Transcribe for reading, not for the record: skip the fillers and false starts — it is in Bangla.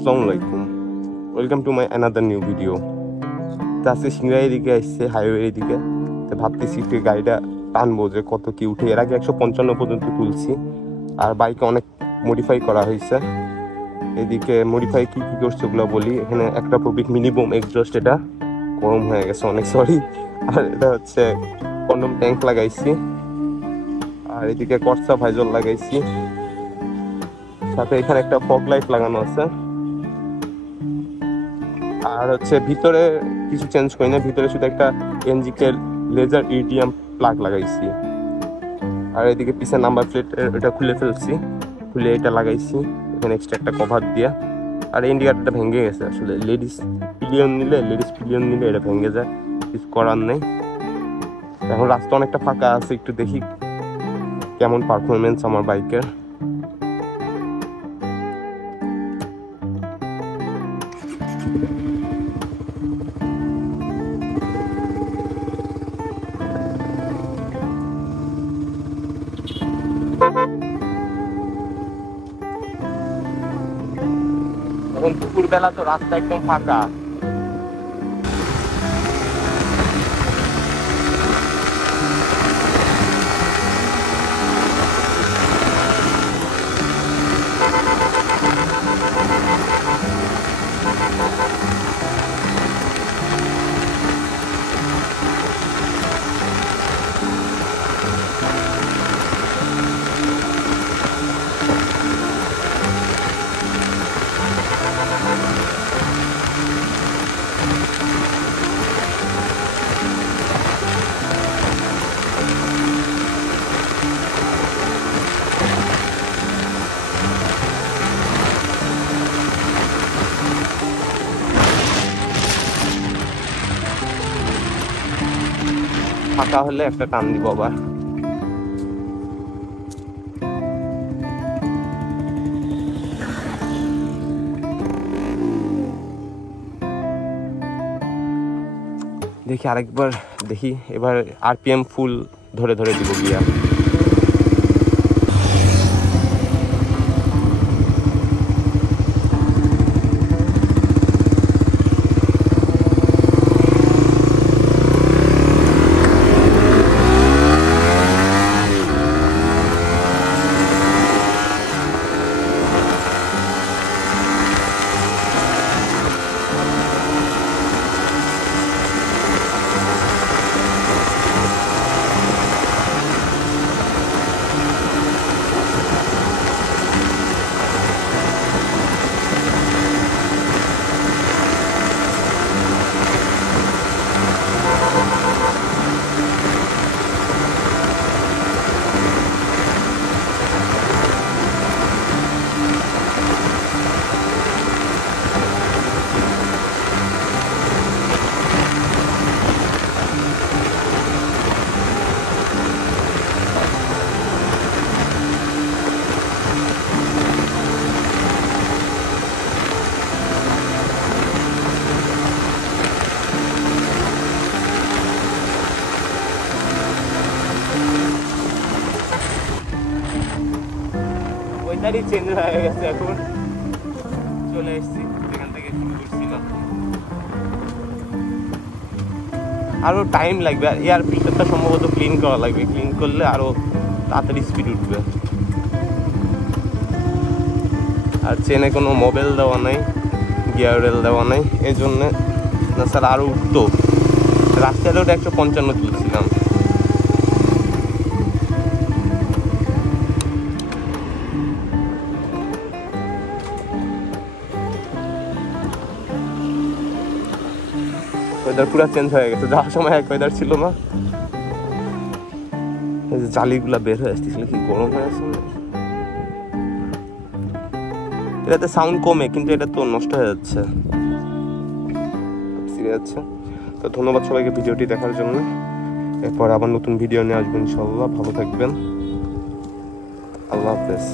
আসসালামু আলাইকুম, welcome to my another new video. তো আজকে সিংড়াই এদিকে আসছে, হাইওয়ে এদিকে। তো ভাবতেছি একটু গাড়িটা টানবো যে কত কি উঠে। এর আগে 155 পর্যন্ত তুলছি, আর বাইকে অনেক মডিফাই করা হয়েছে। এদিকে মডিফাই কি কি করছে ওগুলো বলি। এখানে একটা প্রবিক মিনিমাম এক্সজস্ট, এটা গরম হয়ে গেছে, অনেক সরি। আর এটা হচ্ছে কন্ডম ট্যাঙ্ক লাগাইছি, আর এদিকে কর্সা ভাইজল লাগাইছি, সাথে এখানে একটা ফগ লাইট লাগানো আছে। আর হচ্ছে ভিতরে কিছু চেঞ্জ করি না, ভিতরে শুধু একটা এনজিকে লেজার ইডিএম প্লাগ লাগাইছি। আর এদিকে পিছে নাম্বার প্লেট এটা খুলে ফেলছি, খুলে এটা লাগাইছি এখানে এক্সট্রা একটা কভার দিয়া। আর ইন্ডিকেটরটা ভেঙে গেছে, আসলে লেডিস পিলিয়ন নিলে এটা ভেঙে যায়, কিছু করার নেই। এখন রাস্তা অনেকটা ফাঁকা আছে, একটু দেখি কেমন পারফরমেন্স আমার বাইকের। এখন দুপুর বেলা তো রাস্তা একদম ফাঁকা। ফাঁকা হলে একটা টান দিব আবার। দেখি আরেকবার দেখি, এবার আরপিএম ফুল ধরে ধরে দিব গিয়া। ওয়েদারই চেঞ্জ হয়ে গেছে, এখন চলে এসেছি যেখান থেকে শুরু করছিলাম। আরো টাইম লাগবে, আর এয়ার ফিল্টারটা সম্ভবত ক্লিন করা লাগবে, ক্লিন করলে আরো তাড়াতাড়ি স্পিড উঠবে। আর চেনে কোনো মোবাইল দেওয়া নাই, গিয়ার রেল দেওয়া নাই, এই জন্যে না স্যার আরো উঠতো। রাস্তায় ওটা 155 তুলছিলাম। ওয়েদার পুরো চেঞ্জ হয়ে গেছে, যাওয়ার সময় এক ওয়েদার ছিল না। এই যে জালিগুলা বের হয়ে আসতেছিল, কি গরম হয়ে আছে। এটাতে সাউন্ড কমে, কিন্তু এটা তো নষ্ট হয়ে যাচ্ছে। তো ধন্যবাদ সবাইকে ভিডিওটি দেখার জন্য। এরপর আবার নতুন ভিডিও নিয়ে আসবেন ইনশাল্লাহ। ভালো থাকবেন, আল্লাহ হাফেজ।